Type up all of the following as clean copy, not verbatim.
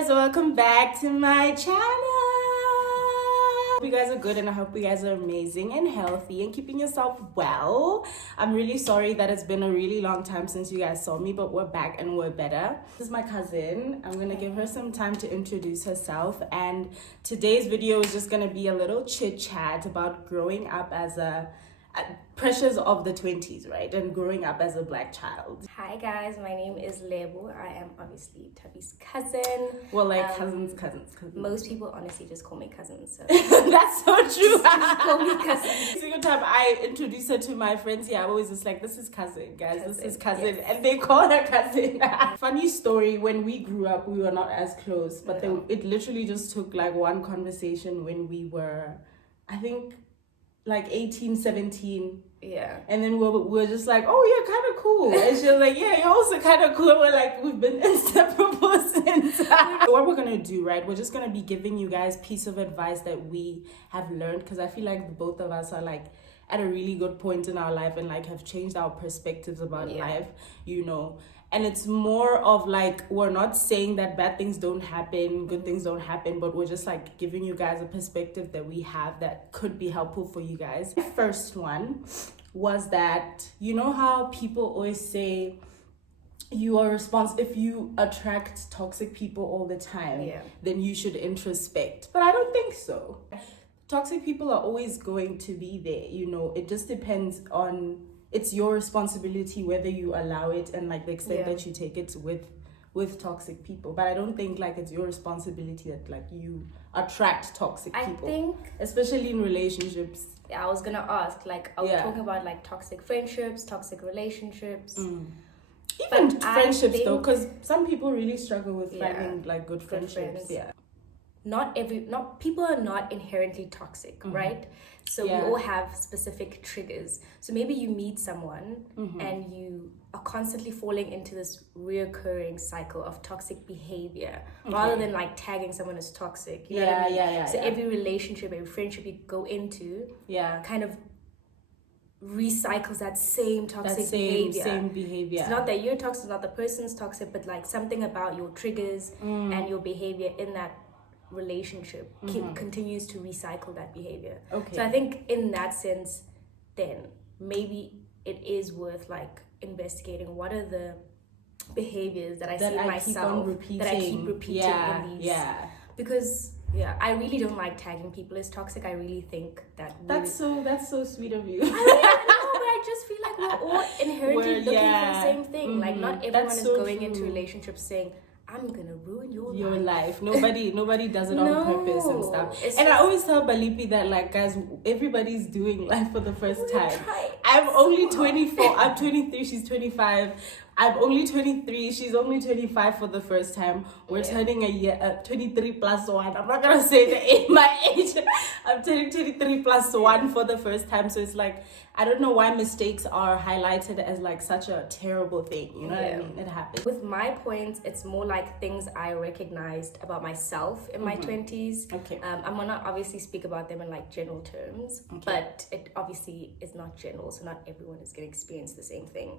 guys, welcome back to my channel. Hope you guys are good and I hope you guys are amazing and healthy and keeping yourself well. I'm really sorry that it's been a really long time since you guys saw me, but we're back and we're better. This is my cousin. I'm gonna give her some time to introduce herself, and today's video is just gonna be a little chit chat about growing up as pressures of the 20s, right? And growing up as a black child. Hi guys, my name is Lebo. I am obviously Tabi's cousin. Well, like cousins. Most people honestly just call me cousins. So. That's so true. Just call me cousin. Every single time I introduce her to my friends here, I'm always just like, this is cousin, guys. This is cousin. Yes. And they call her cousin. Funny story, when we grew up, we were not as close. But it literally just took like one conversation when we were, I think, like 18, 17. Yeah. And then we're just like, oh yeah, kind of cool. And she was like, yeah, you're also kind of cool. We're like, we've been inseparable since. What we're gonna do, right? We're just gonna be giving you guys piece of advice that we have learned, because I feel like both of us are like at a really good point in our life and like have changed our perspectives about life, you know. And it's more of like, we're not saying that bad things don't happen, good things don't happen, but we're just like giving you guys a perspective that we have that could be helpful for you guys. The first one was that, you know how people always say you are responsible if you attract toxic people all the time, then you should introspect. But I don't think so. Toxic people are always going to be there, you know. It just depends on, it's your responsibility whether you allow it and like the extent that you take it with toxic people. But I don't think like it's your responsibility that like you attract toxic people. I think, especially in relationships. Yeah, I was gonna ask, like, are we talking about like toxic friendships, toxic relationships? Even friendships though, because some people really struggle with finding like good friendships. Yeah. Not people are not inherently toxic, right? So we all have specific triggers. So maybe you meet someone and you are constantly falling into this reoccurring cycle of toxic behavior rather than like tagging someone as toxic. You know what I mean? So every relationship, every friendship you go into kind of recycles that same toxic behavior. It's not that you're toxic, it's not the person's toxic, but like something about your triggers and your behavior in that relationship continues to recycle that behavior. So I think in that sense, then maybe it is worth like investigating what are the behaviors that I see myself that I keep repeating in these. Because I really don't like tagging people as toxic. I really think that that's so sweet of you. I just feel like we're all inherently looking for the same thing. Like not everyone is going into relationships saying, I'm gonna ruin your life. Nobody does it on purpose and stuff. And I always tell Balipi that like, guys, everybody's doing life for the first time. I'm only 24. I'm 23. She's 25. I'm only 23. She's only 25 for the first time. We're turning a year 23 plus 1. I'm not gonna say my age. I'm turning 23 plus 1 for the first time. So it's like, I don't know why mistakes are highlighted as like such a terrible thing. You know what I mean? It happens. With my points, it's more like things I recognized about myself in my 20s. I'm gonna obviously speak about them in like general terms, but it obviously is not general, so not everyone is gonna experience the same thing.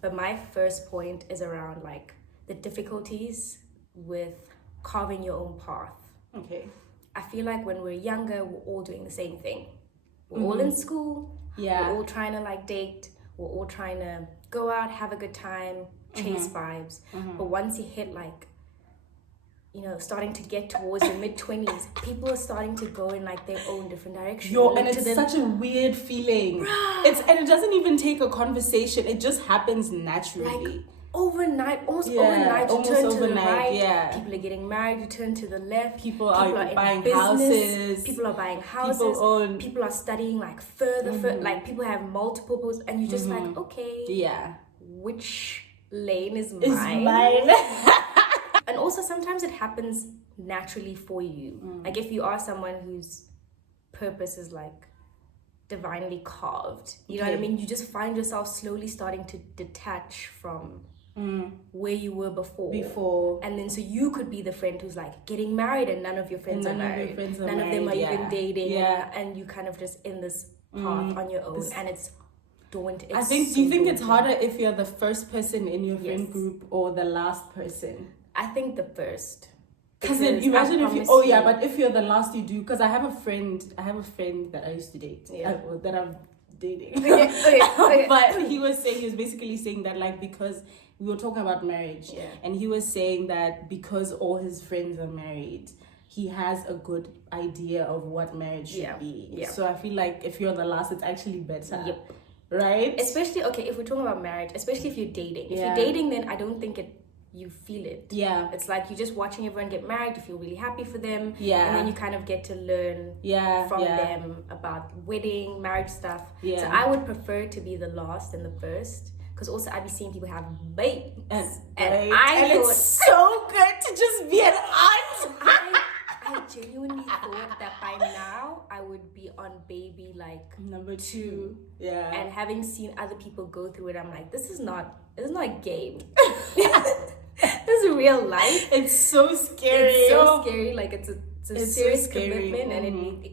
But my first point is around like the difficulties with carving your own path. I feel like when we're younger, we're all doing the same thing. We're all in school. We're all trying to like date. We're all trying to go out, have a good time, chase vibes. But once you hit like, you know, starting to get towards your mid-20s, people are starting to go in like their own different direction. And it's such a weird feeling. And it doesn't even take a conversation. It just happens naturally. Like, overnight, almost overnight, you turn to the right. People are getting married, you turn to the left. People are buying houses. People are buying houses. People are studying like further, like people have multiple posts, and you're just like, okay, which lane is mine? And also sometimes it happens naturally for you. Like if you are someone whose purpose is like divinely carved, you know what I mean? You just find yourself slowly starting to detach from where you were before. And then so you could be the friend who's like getting married and none of your friends are married. None of them are even dating. And you kind of just in this path on your own. And it's daunting. Do you think it's harder if you're the first person in your friend group or the last person? I think the first. Because imagine if you, but if you're the last you do, because I have a friend that I used to date, that I'm dating. Okay. But he was basically saying that, like, because we were talking about marriage, and he was saying that because all his friends are married, he has a good idea of what marriage should be. Yeah. So I feel like if you're the last, it's actually better. Yep. Right? Especially, if we're talking about marriage, especially if you're dating. If you're dating, then I don't think you feel it. Yeah. It's like you're just watching everyone get married, you feel really happy for them. Yeah. And then you kind of get to learn from them about wedding, marriage stuff. Yeah. So I would prefer to be the last and the first. Because also I'd be seeing people have babes. And it's so good to just be an aunt. I genuinely thought that by now I would be on baby like number 2. Yeah. And having seen other people go through it, I'm like, this is not a game. This is real life. It's so scary. It's so scary. Like it's a serious commitment, and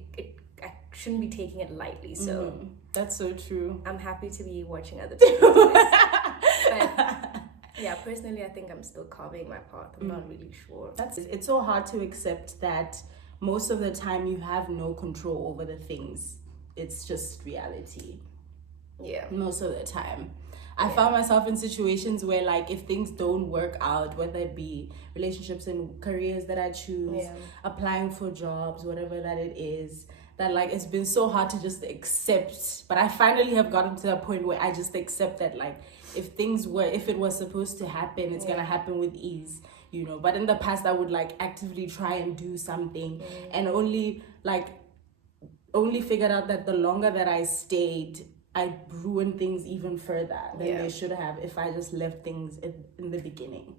I shouldn't be taking it lightly. So that's so true. I'm happy to be watching other people do this. But yeah, personally, I think I'm still carving my path. I'm not really sure. It's so hard to accept that most of the time you have no control over the things. It's just reality. Yeah. Most of the time. I found myself in situations where, like, if things don't work out, whether it be relationships and careers that I choose, applying for jobs, whatever that it is, that, like, it's been so hard to just accept. But I finally have gotten to a point where I just accept that, like, if it was supposed to happen, it's gonna happen with ease, you know. But in the past, I would, like, actively try and do something, and only figured out that the longer that I stayed, I ruined things even further than they should have if I just left things in the beginning.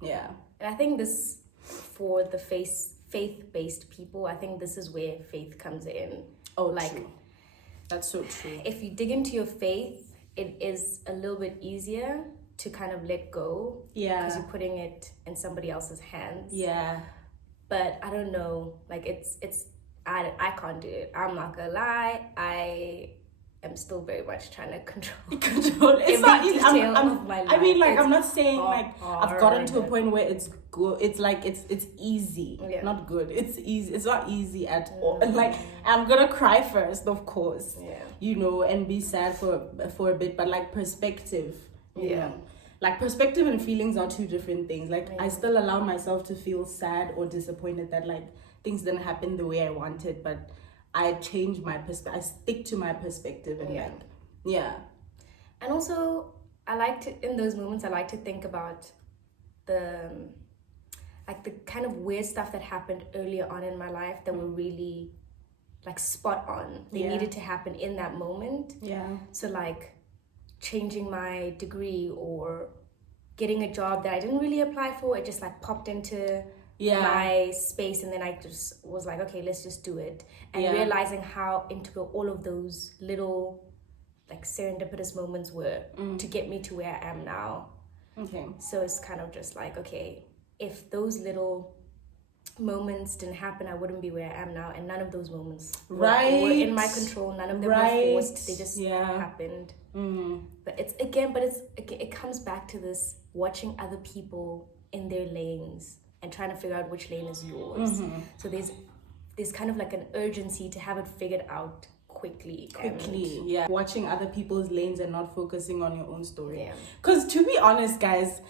Yeah. And I think this, for the faith-based people, I think this is where faith comes in. Oh, like, true. That's so true. If you dig into your faith, it is a little bit easier to kind of let go. Yeah. Because you're putting it in somebody else's hands. Yeah. But I don't know. Like, I can't do it. I'm not gonna lie. I'm still very much trying to control it's not easy. Of my life. I mean, like, I'm not saying like I've gotten to a point where it's good. It's like it's easy, not good. It's easy. It's not easy at all. Like, I'm gonna cry first, of course. Yeah. You know, and be sad for a bit, but like perspective. You know, like perspective and feelings are two different things. Like I still allow myself to feel sad or disappointed that like things didn't happen the way I wanted, but I change my perspective. I stick to my perspective and And also, in those moments, I like to think about the kind of weird stuff that happened earlier on in my life that were really like spot on. They needed to happen in that moment. Yeah. So like changing my degree or getting a job that I didn't really apply for. It just like popped into my space, and then I just was like, okay, let's just do it. And realizing how integral all of those little like serendipitous moments were to get me to where I am now. Okay. So it's kind of just like, okay, if those little moments didn't happen, I wouldn't be where I am now, and none of those moments were in my control. None of them were forced. They just happened. But it comes back to this watching other people in their lanes and trying to figure out which lane is yours. So there's kind of like an urgency to have it figured out quickly. Watching other people's lanes and not focusing on your own story. Because to be honest, guys,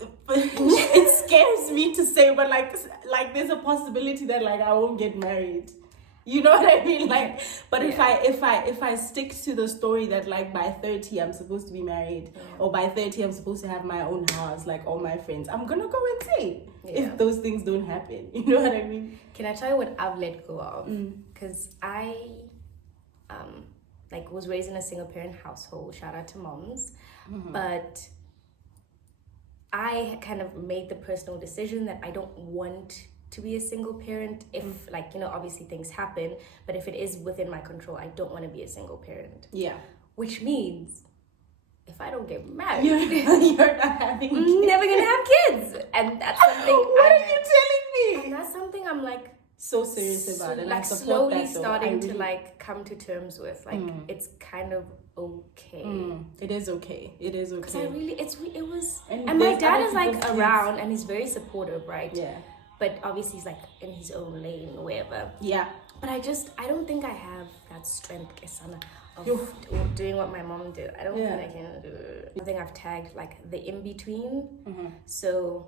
it scares me to say, but like there's a possibility that like I won't get married. You know what I mean? Like, but if I stick to the story that like by 30 I'm supposed to be married, or by 30 I'm supposed to have my own house, like all my friends, I'm gonna go insane if those things don't happen. You know what I mean? Can I tell you what I've let go of? Because I was raised in a single parent household. Shout out to moms, but I kind of made the personal decision that I don't want to be a single parent if obviously things happen, but if it is within my control, I don't want to be a single parent. Which means if I don't get married, you're not having kids. I'm never gonna have kids. And that's something what are you telling me? And that's something I'm like so serious about it. Like slowly starting to like come to terms with. Like it's kind of okay. It is okay. It is okay. Because it was, and my there's dad other is like people's kids. around and he's very supportive, right? Yeah. But obviously he's like in his own lane or wherever. Yeah. But I don't think I have that strength, Kesana, of doing what my mom did. I don't think I can do it. I think I've tagged like the in-between. So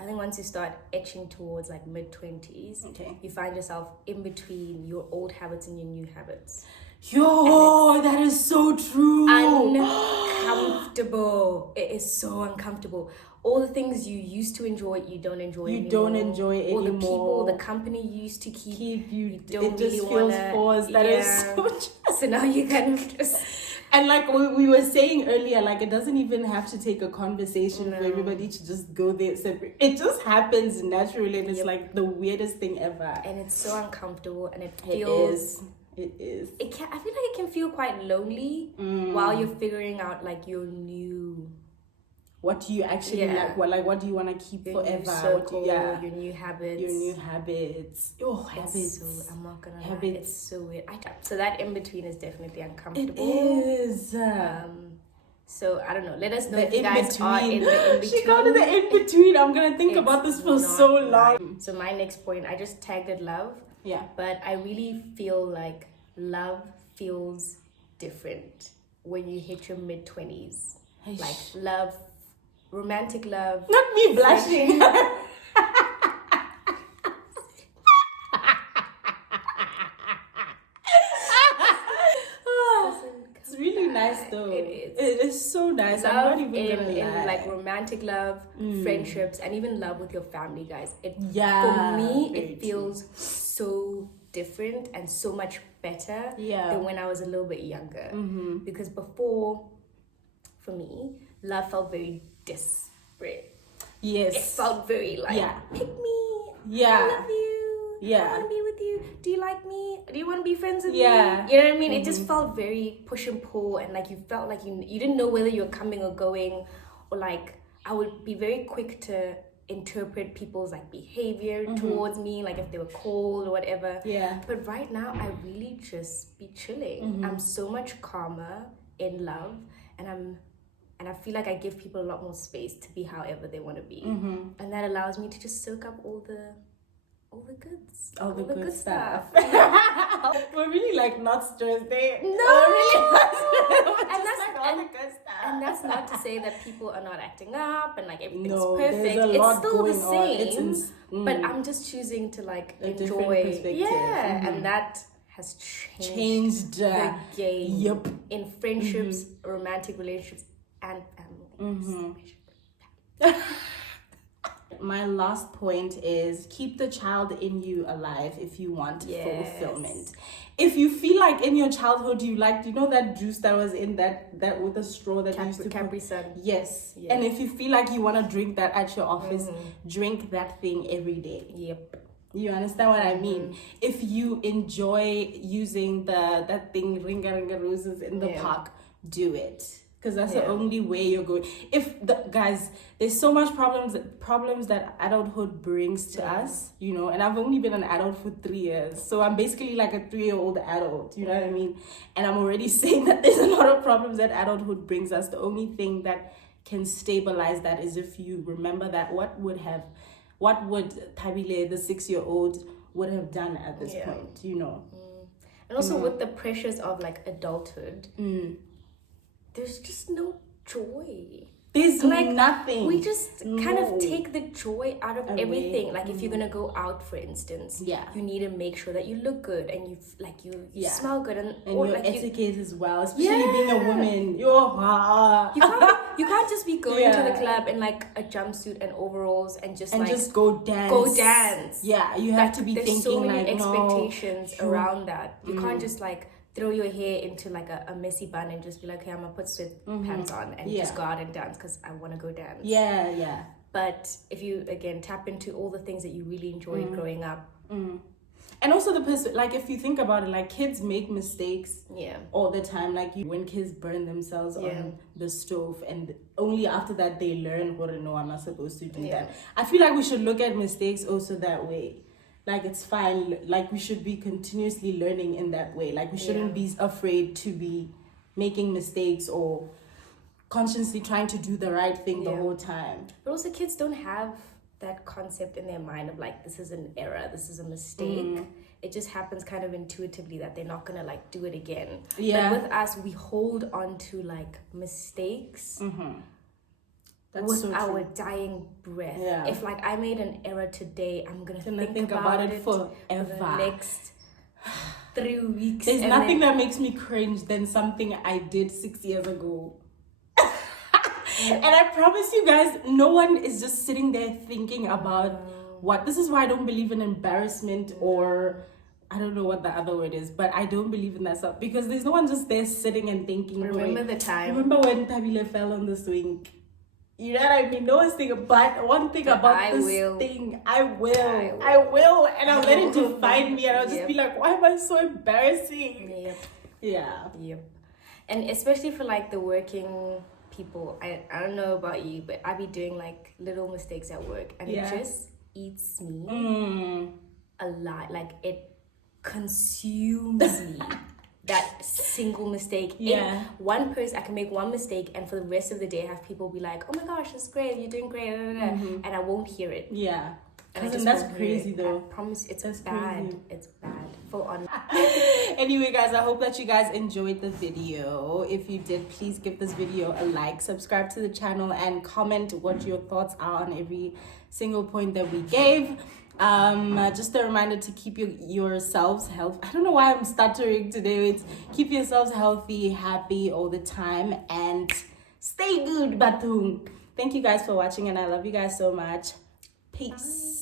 I think once you start etching towards like mid-20s, you find yourself in between your old habits and your new habits. Yo, that is so true. Uncomfortable. It is so uncomfortable. All the things you used to enjoy, you don't enjoy anymore. You don't enjoy it all anymore. The people, the company you used to keep you don't it just really feels wanna, forced. That is so true. So now you kind of just... And like we were saying earlier, like it doesn't even have to take a conversation for everybody to just go there separate. It just happens naturally, and it's like the weirdest thing ever. And it's so uncomfortable, and it feels... It is. I feel like it can feel quite lonely while you're figuring out like your new... What do you actually like? What do you want to keep your forever? New circle, your new habits. Your new habits. Oh, habits. I'm not gonna habits. lie. It's so weird. So that in between is definitely uncomfortable. It is. So I don't know. Let us know if you guys are in the in between. She got in the in between. I'm gonna think about this for so long. So my next point, I just tagged it love. Yeah. But I really feel like love feels different when you hit your mid-20s. Like love. Romantic love. Not me blushing. It's really nice though. It is so nice. Love, I'm not even gonna lie. In like romantic love, friendships, and even love with your family, guys. For me, it feels so different and so much better than when I was a little bit younger. Because before, for me, love felt very desperate. Yes. It felt very like, pick me. Yeah. I love you. Yeah. I want to be with you. Do you like me? Do you want to be friends with me? Yeah. You know what I mean? It just felt very push and pull, and like you felt like you didn't know whether you were coming or going, or like I would be very quick to interpret people's like behavior towards me, like if they were cold or whatever. Yeah. But right now, I really just be chilling. I'm so much calmer in love, and I feel like I give people a lot more space to be however they want to be. And that allows me to just soak up all the goods. All the good stuff. We're really like not stressed. No! Really and that's like all the good stuff. And that's not to say that people are not acting up and like everything's there's perfect. a lot It's still the going same. on. But I'm just choosing to like a different enjoy. perspective. And that has changed the game. Yep. In friendships, romantic relationships, and family. My last point is keep the child in you alive if you want fulfillment. If you feel like in your childhood you liked, you know that juice that was in that with the straw that you used to Capri Sun. Yes. And if you feel like you want to drink that at your office, drink that thing every day. Yep. You understand what I mean? If you enjoy using that thing, ringa roses in the park, do it. Because that's the only way you're going. Guys, there's so much problems that adulthood brings to us, you know, and I've only been an adult for 3 years. So I'm basically like a 3-year-old adult, you know what I mean? And I'm already saying that there's a lot of problems that adulthood brings us. The only thing that can stabilize that is if you remember that what would Tabile, the 6-year-old, would have done at this point, you know? And also with the pressures of like adulthood, there's just no joy. There's like nothing. We just kind of take the joy out of everything. Like if you're gonna go out, for instance, you need to make sure that you look good and you smell good and your etiquette as well, especially being a woman. You can't just be going to the club in like a jumpsuit and overalls and just go dance. Yeah, you have to be thinking so many like expectations around that. You can't just like throw your hair into like a messy bun and just be like, okay, I'm gonna put sweatpants on and just go out and dance because I want to go dance. Yeah. But if you again tap into all the things that you really enjoyed growing up, and also the person, like if you think about it, like kids make mistakes all the time. Like when kids burn themselves on the stove, and only after that they learn what to know. I'm not supposed to do that. I feel like we should look at mistakes also that way. Like it's fine, like we should be continuously learning in that way. Like we shouldn't be afraid to be making mistakes or consciously trying to do the right thing the whole time. But also kids don't have that concept in their mind of like, this is an error, this is a mistake. It just happens kind of intuitively that they're not gonna like do it again. Yeah. But with us, we hold on to like mistakes That's with so our true. dying breath. Yeah. If like I made an error today, I'm gonna think about it for forever. the next 3 weeks. There's nothing that makes me cringe than something I did 6 years ago. And I promise you guys, no one is just sitting there thinking about what. This is why I don't believe in embarrassment, or I don't know what the other word is, but I don't believe in that stuff, because there's no one just there sitting and thinking. Remember the time? Remember when Tabile fell on the swing? You know what I mean? No one's thinking, but one thing about this thing, I will, and I'll let it define me, and I'll just be like, why am I so embarrassing? Yep. And especially for like the working people, I don't know about you, but I be doing like little mistakes at work, and it just eats me alive. Like it consumes me. That single mistake. Yeah. One person, I can make one mistake, and for the rest of the day, I have people be like, "Oh my gosh, that's great! You're doing great!" And I won't hear it. Yeah. And that's crazy though. I promise, it's that's bad. Crazy. It's bad. Full on. Anyway, guys, I hope that you guys enjoyed the video. If you did, please give this video a like, subscribe to the channel, and comment what your thoughts are on every single point that we gave. Just a reminder to keep yourselves healthy. I don't know why I'm stuttering today. It's keep yourselves healthy, happy all the time, and stay good, Batung. Thank you guys for watching, and I love you guys so much. Peace.